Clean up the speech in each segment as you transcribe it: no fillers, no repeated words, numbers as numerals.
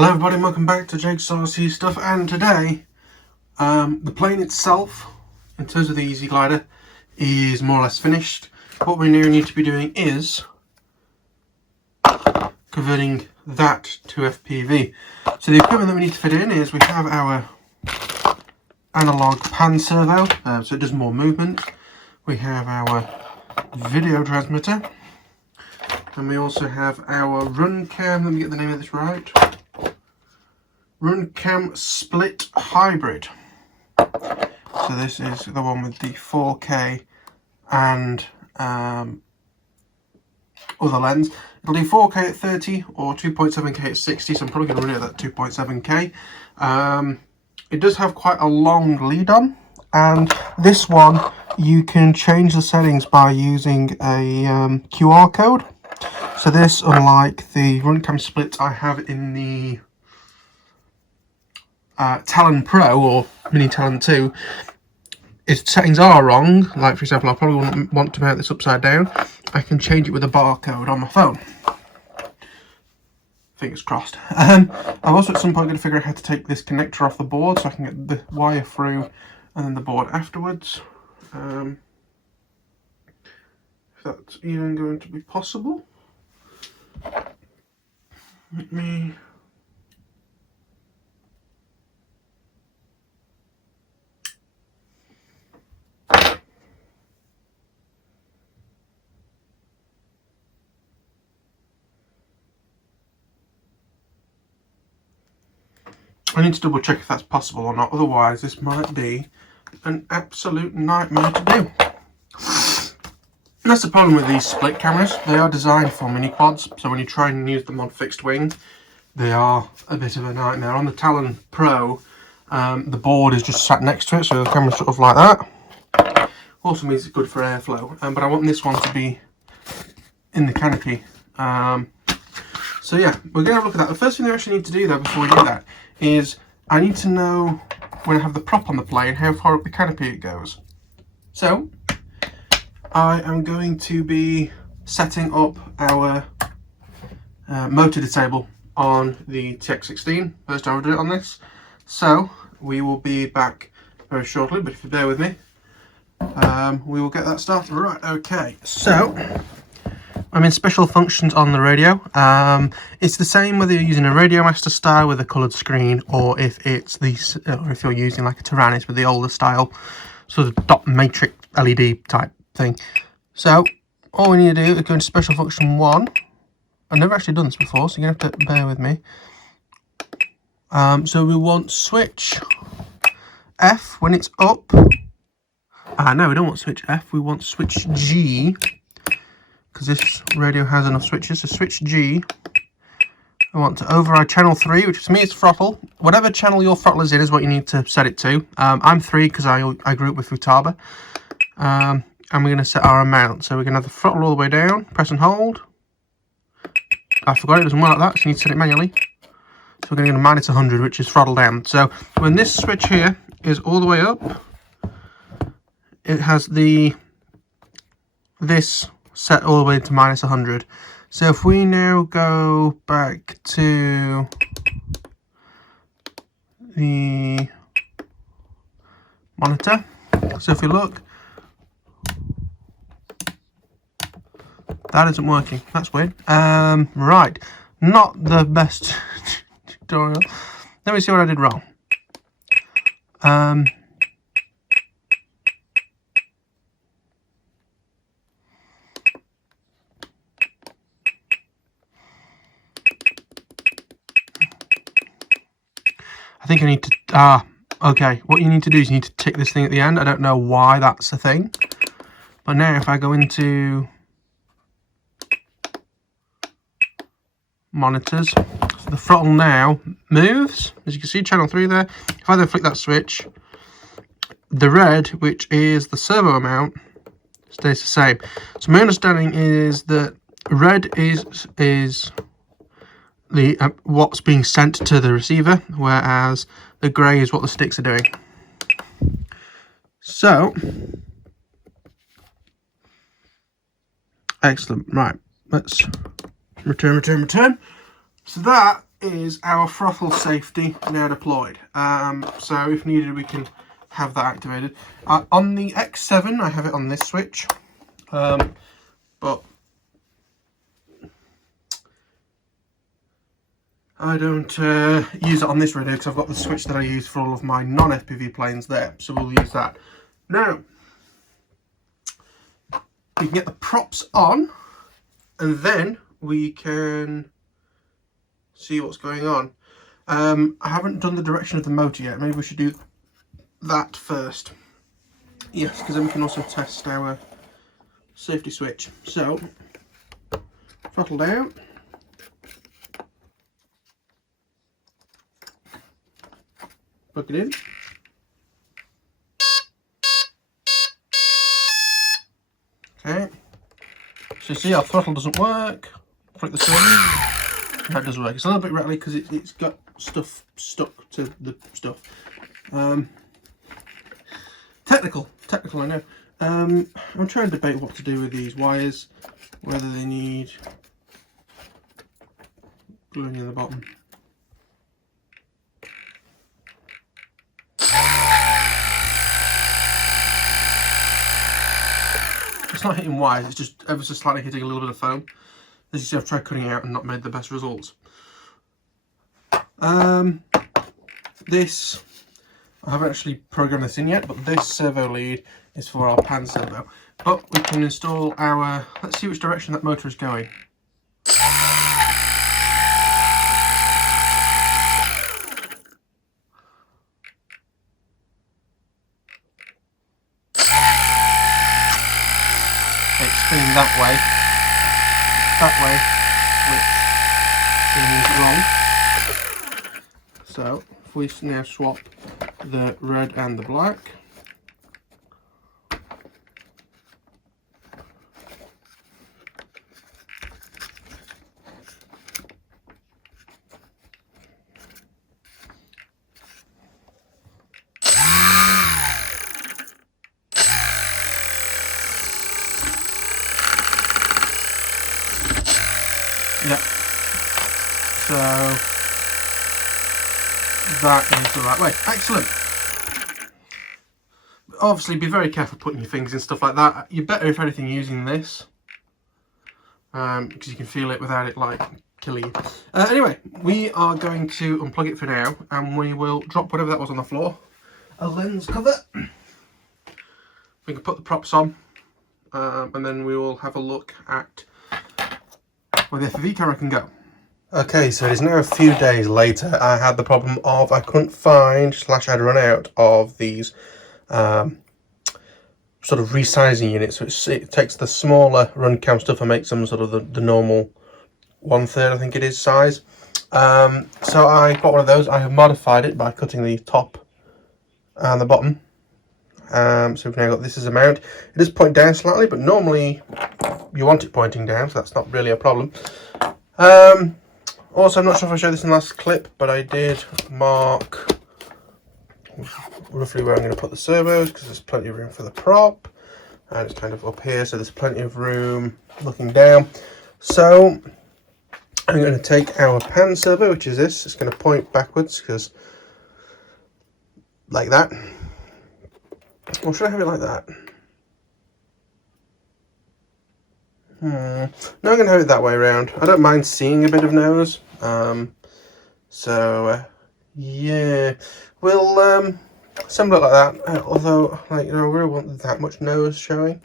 Hello everybody and welcome back to Jigsaw Sea Stuff, and today the plane itself, in terms of the EasyGlider, is more or less finished. What we now need to be doing is converting that to FPV. So the equipment that we need to fit in is we have our analog pan servo, so it does more movement. We have our video transmitter, and we also have our run cam, let me get the name of this right. Run cam split hybrid. So this is the one with the 4K and other lens. It'll do 4K at 30 or 2.7K at 60, so I'm probably going to run it at that 2.7K. It does have quite a long lead on, and this one you can change the settings by using a QR code. So this, unlike the run cam split I have in the Talon Pro or Mini Talon 2, if settings are wrong, like for example I probably wouldn't want to mount this upside down, I can change it with a barcode on my phone. Fingers crossed. I'm also at some point going to figure out how to take this connector off the board so I can get the wire through and then the board afterwards. If that's even going to be possible. Let me... I need to double check if that's possible or not, otherwise this might be an absolute nightmare to do. And that's the problem with these split cameras. They are designed for mini quads, so when you try and use them on fixed wing, they are a bit of a nightmare. On the Talon Pro, the board is just sat next to it, so the camera's sort of like that. Also means it's good for airflow, but I want this one to be in the canopy. So yeah, we're going to have a look at that. The first thing I actually need to do though before we do that is I need to know, when I have the prop on the plane, how far up the canopy it goes. So I am going to be setting up our motor disable on the TX16. First time I've done it on this. So we will be back very shortly, but if you bear with me, we will get that started. Right, okay, so I'm in special functions on the radio. It's the same whether you're using a Radio Master style with a coloured screen, or if it's these, or if you're using like a Tyrannus with the older style, sort of dot matrix LED type thing. So all we need to do is go into special function 1. I've never actually done this before, so you're gonna have to bear with me. So we want switch F when it's up. No, we don't want switch F. We want switch G, because this radio has enough switches. So switch G. I want to override channel 3, which to me is throttle. Whatever channel your throttle is in is what you need to set it to. I'm 3 because I grew up with Futaba. And we're going to set our amount. So we're going to have the throttle all the way down, press and hold. I forgot it doesn't work like that, so you need to set it manually. So we're going to go to minus 100, which is throttle down. So when this switch here is all the way up, it has this set all the way to minus 100. So if we now go back to the monitor, so if we look, that isn't working. That's weird. Right, not the best tutorial. Let me see what I did wrong. I think I need to, okay, what you need to do is you need to tick this thing at the end. I don't know why that's a thing. But now if I go into monitors, so the throttle now moves. As you can see, channel 3 there. If I then flick that switch, the red, which is the servo amount, stays the same. So my understanding is that red is the what's being sent to the receiver, whereas the grey is what the sticks are doing. So excellent. Right, let's return. So that is our throttle safety now deployed. So if needed, we can have that activated. On the X7, I have it on this switch, but I don't use it on this radio because I've got the switch that I use for all of my non-FPV planes there, so we'll use that. Now, we can get the props on, and then we can see what's going on. I haven't done the direction of the motor yet. Maybe we should do that first. Yes, because then we can also test our safety switch. So, throttle down. Plug it in. Okay. So you see our throttle doesn't work. Flick the switch. That does work. It's a little bit rattly because it's got stuff stuck to the stuff. Technical, I know. I'm trying to debate what to do with these wires, whether they need gluing in the bottom. It's not hitting wires, it's just ever so slightly hitting a little bit of foam. As you see, I've tried cutting it out and not made the best results. This, I haven't actually programmed this in yet, but this servo lead is for our pan servo. But we can install our, let's see which direction that motor is going. It's spinning that way, which is wrong. So if we now swap the red and the black, yeah, so that is the right way. Excellent. Obviously be very careful putting your fingers in stuff like that. You're better, if anything, using this, because you can feel it without it like killing you. Anyway, we are going to unplug it for now, and we will drop whatever that was on the floor, a lens cover. We can put the props on, and then we will have a look at where the FPV camera can go. Okay, so it's now a few days later. I had the problem of I couldn't find / I'd run out of these sort of resizing units. So it takes the smaller run cam stuff and makes them sort of the normal 1/3, I think it is, size. So I got one of those. I have modified it by cutting the top and the bottom. So we've now got this as a mount. It does point down slightly, but normally you want it pointing down, so that's not really a problem. Also, I'm not sure if I showed this in the last clip, but I did mark roughly where I'm going to put the servos, because there's plenty of room for the prop, and it's kind of up here, so there's plenty of room looking down. So I'm going to take our pan servo, which is this. It's going to point backwards, because like that. Or should I have it like that? No, I'm going to have it that way around. I don't mind seeing a bit of nose. Yeah, we'll assemble it like that. Although, like, you know, I really want that much nose showing.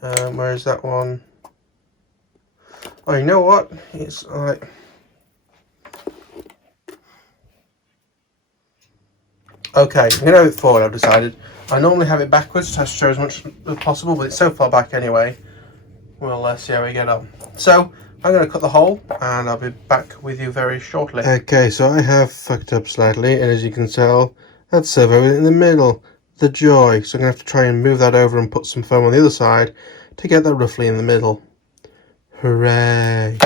Where is that one? Oh, you know what? It's like, okay, I'm going to have it forward, I've decided. I normally have it backwards to show as much as possible, but it's so far back anyway. We'll see how we get on. So I'm going to cut the hole, and I'll be back with you very shortly. Okay, so I have fucked up slightly, and as you can tell, that servo in the middle, the joy. So I'm going to have to try and move that over and put some foam on the other side to get that roughly in the middle. Hooray!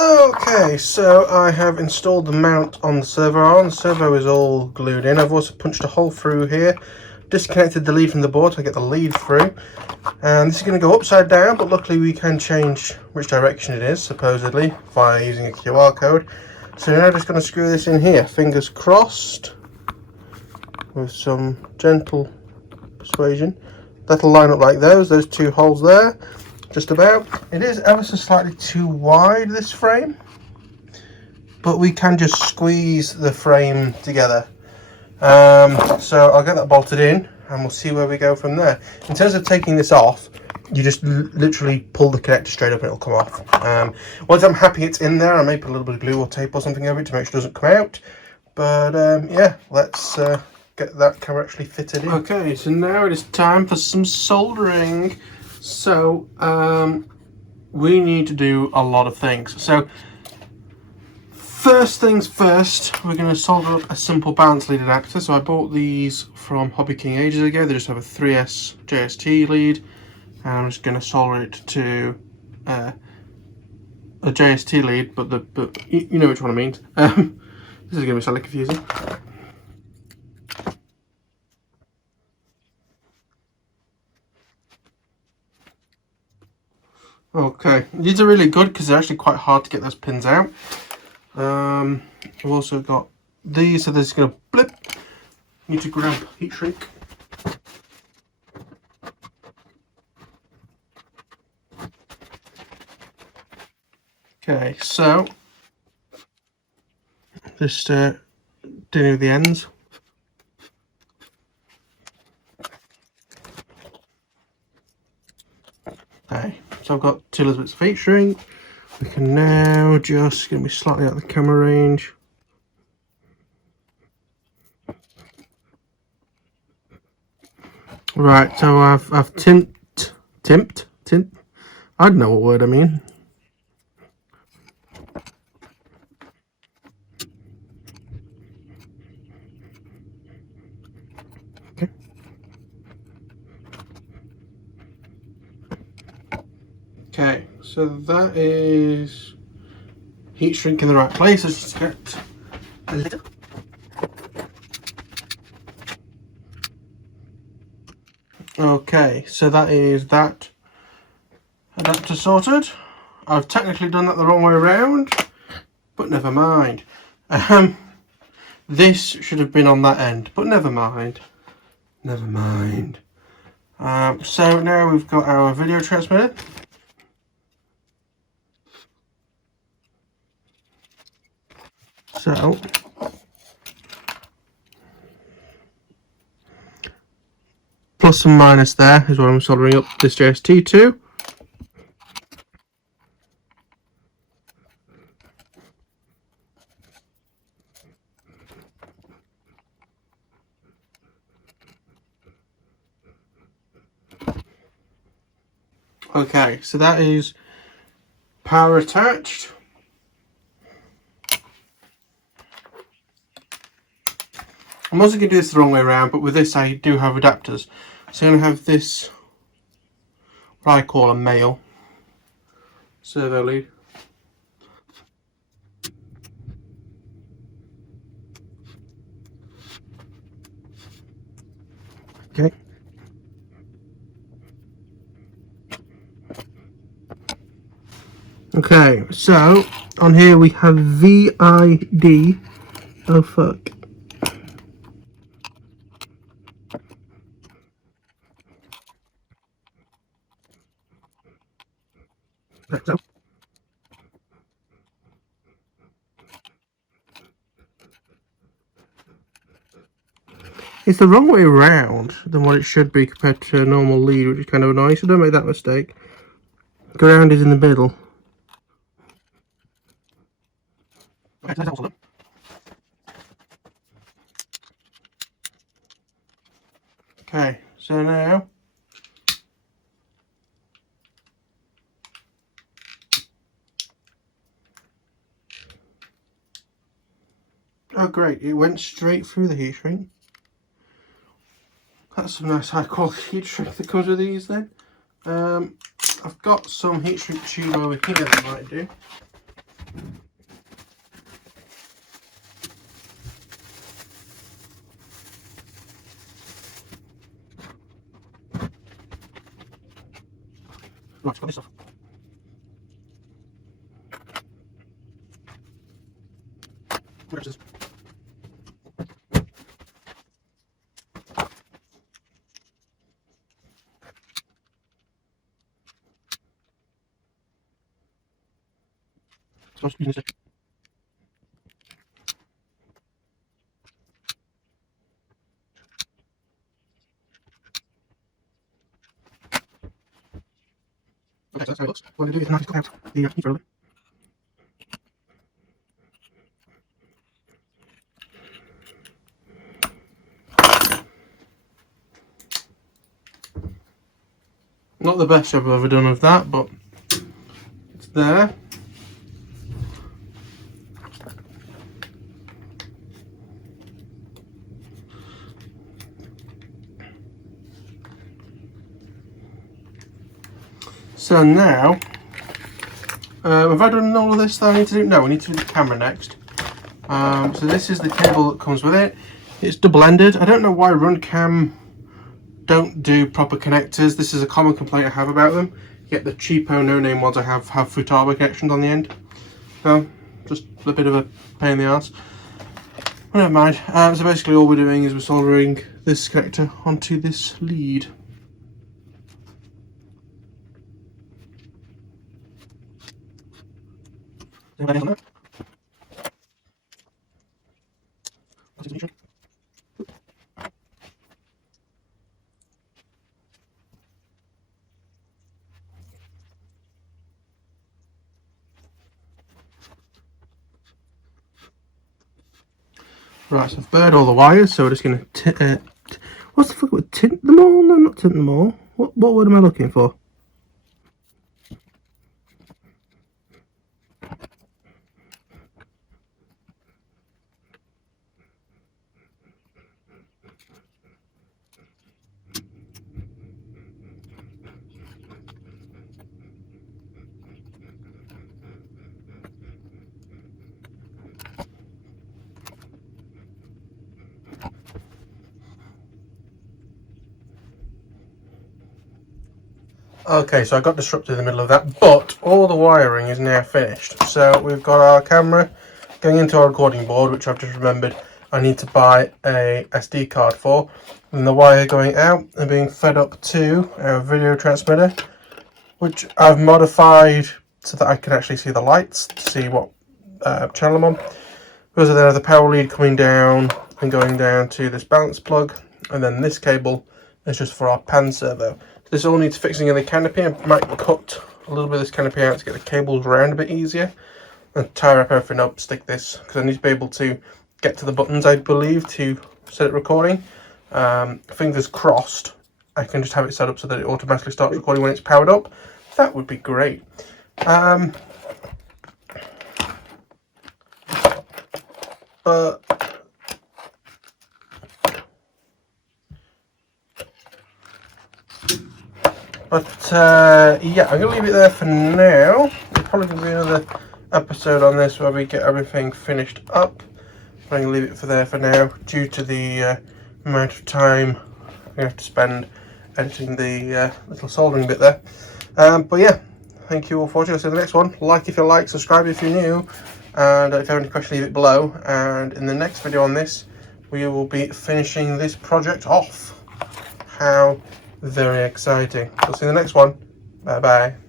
Okay, so I have installed the mount on the servo arm. The servo is all glued in. I've also punched a hole through here, disconnected the lead from the board to get the lead through, and this is going to go upside down, but luckily we can change which direction it is, supposedly, via using a QR code. So now I'm just going to screw this in here, fingers crossed, with some gentle persuasion. That'll line up like those two holes there, just about. It is ever so slightly too wide, this frame, but we can just squeeze the frame together. So I'll get that bolted in and we'll see where we go from there. In terms of taking this off, you just literally pull the connector straight up and it'll come off. Once I'm happy it's in there, I may put a little bit of glue or tape or something over it to make sure it doesn't come out. But yeah, let's get that camera actually fitted in. Okay, so now it is time for some soldering. So we need to do a lot of things. So first things first, we're going to solder up a simple balance lead adapter. So I bought these from Hobby King ages ago. They just have a 3S JST lead. And I'm just going to solder it to a JST lead, but you know which one I mean. This is going to be slightly confusing. Okay, these are really good because they're actually quite hard to get those pins out. I've also got these, so this is going to blip. Need to grab heat shrink. Okay, so just dealing with the ends. Okay, so I've got 2 little bits of heat shrink. We can now just get me slightly out of the camera range. Right, so I've tint. I don't know what word I mean. Okay. Okay, so that is heat shrink in the right place. Let's just get a little. Okay, so that is that adapter sorted. I've technically done that the wrong way around, but never mind. This should have been on that end, but never mind. Never mind. So now we've got our video transmitter. So plus and minus there is what I'm soldering up this JST to. Okay, so that is power attached. I'm also going to do this the wrong way around, but with this I do have adapters. So I'm going to have this, what I call a male servo lead. Okay. Okay, so on here we have VID. Oh fuck. So. It's the wrong way around than what it should be compared to a normal lead, which is kind of annoying, so don't make that mistake. Ground is in the middle. Okay, so now oh great, it went straight through the heat shrink. That's some nice high quality heat shrink that comes with these then. I've got some heat shrink tube over here that might do. Right, got this off. So I'm just okay, so that's how it looks. What I'm going to do is now just cut out the heat roller. Not the best job I've ever done of that, but it's there. So now, have I done all of this that I need to do? No, we need to do the camera next. So this is the cable that comes with it. It's double-ended. I don't know why Runcam don't do proper connectors. This is a common complaint I have about them. You get the cheapo no-name ones I have Futaba connections on the end. So just a bit of a pain in the arse. But never mind. So basically all we're doing is we're soldering this connector onto this lead. Right, so I've burned all the wires, so we're just going to what's the fuck with tint them all? No, not tint them all. What word am I looking for? Okay, so I got disrupted in the middle of that, but all the wiring is now finished. So we've got our camera going into our recording board, which I've just remembered I need to buy a SD card for, and the wire going out and being fed up to our video transmitter, which I've modified so that I can actually see the lights to see what channel I'm on. Because then I have the power lead coming down and going down to this balance plug, and then this cable is just for our pan servo. This all needs fixing in the canopy. I might cut a little bit of this canopy out to get the cables around a bit easier and tie wrap everything up, stick this, because I need to be able to get to the buttons, I believe, to set it recording. Fingers crossed, I can just have it set up so that it automatically starts recording when it's powered up. That would be great. Yeah, I'm going to leave it there for now. There's probably going to be another episode on this where we get everything finished up. But I'm going to leave it for there for now due to the amount of time I have to spend editing the little soldering bit there. But yeah, thank you all for watching. I'll see you in the next one. Like if you like, subscribe if you're new, and if you have any questions, leave it below. And in the next video on this, we will be finishing this project off. How very exciting. I'll see you in the next one. Bye bye.